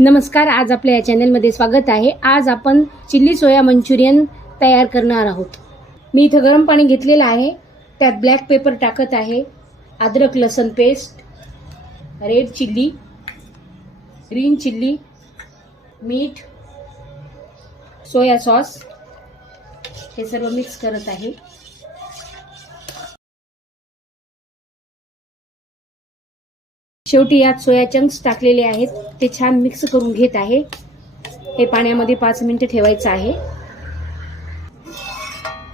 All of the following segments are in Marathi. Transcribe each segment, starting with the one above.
नमस्कार, आज आपल्या या चॅनलमध्ये स्वागत आहे। आज आपण चिल्ली सोया मंचुरियन तयार करणार आहोत। मी इथं गरम पाणी घेतलेलं आहे, त्यात ब्लॅक पेपर टाकत आहे, अद्रक लसूण paste, red chilli, green chilli, मीठ, सोया सॉस हे सर्व मिक्स करत आहे। शेवटी यात सोया चंक्स टाकलेले आहेत, ते छान मिक्स करून घेत आहे। हे पाण्यामध्ये 5 मिनिटे ठेवायचं आहे।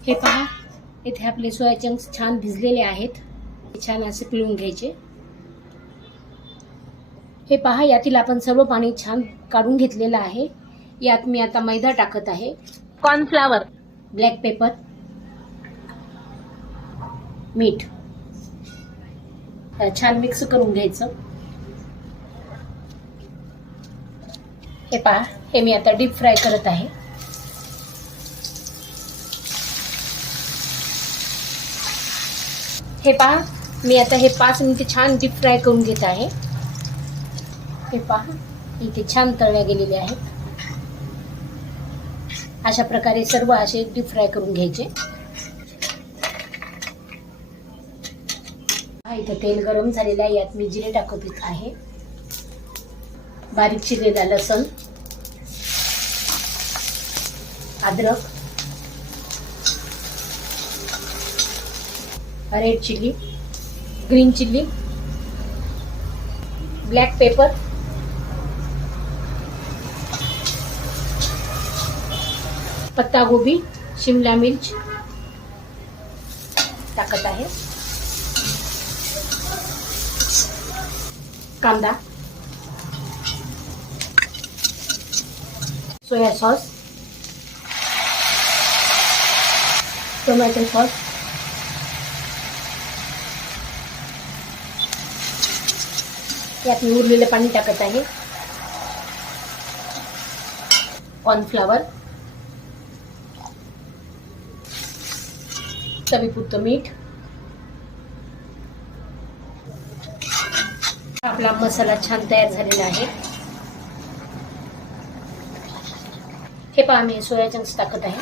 हे पहा, इथे आपले सोया चंक्स छान भिजलेले आहेत, छान असे पिळून घ्यायचे। हे पहा, यातील आपण सर्व पाणी छान काढून घेतलेलं आहे। यात मी आता मैदा टाकत आहे, कॉर्नफ्लावर, ब्लॅक पेपर, मीठ छान मिक्स करून घ्यायचं। हे पहा, हे मी आता डीप फ्राय करत आहे। हे पहा, मी आता हे 5 मिनिटे छान डीप फ्राय करून घेत आहे। हे पहा, इथे छान तळल्या गेलेले आहेत। अशा प्रकारे सर्व असे डीप फ्राय करून घ्यायचे। इथं तेल गरम झालेलं आहे, यात मी जिरे टाकत आहे, बारीक चिरलेला लसूण, अद्रक, red chilli, green chilli, black paper, पत्ता गोभी, शिमला मिर्च टाकत आहे, कांदा, सोया सॉस, टोमॅटो सॉस, यात मी उरलेलं पाणी टाकत आहे, कॉर्नफ्लावर, चवीपुरतं मीठ। आपला मसाला छान तयार झालेला आहे। हे पहा, मी सोया चंक्स टाकत आहे,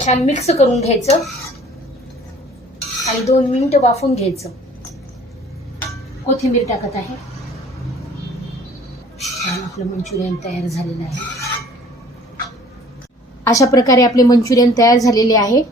छान मिक्स करून घ्यायचं आणि 2 मिनिटं वाफवून घ्यायचं। कोथिंबीर टाकत आहे। छान आपलं मंचुरियन तयार झालेलं आहे। अशा प्रकारे आपले मंचुरियन तयार झालेले आहे।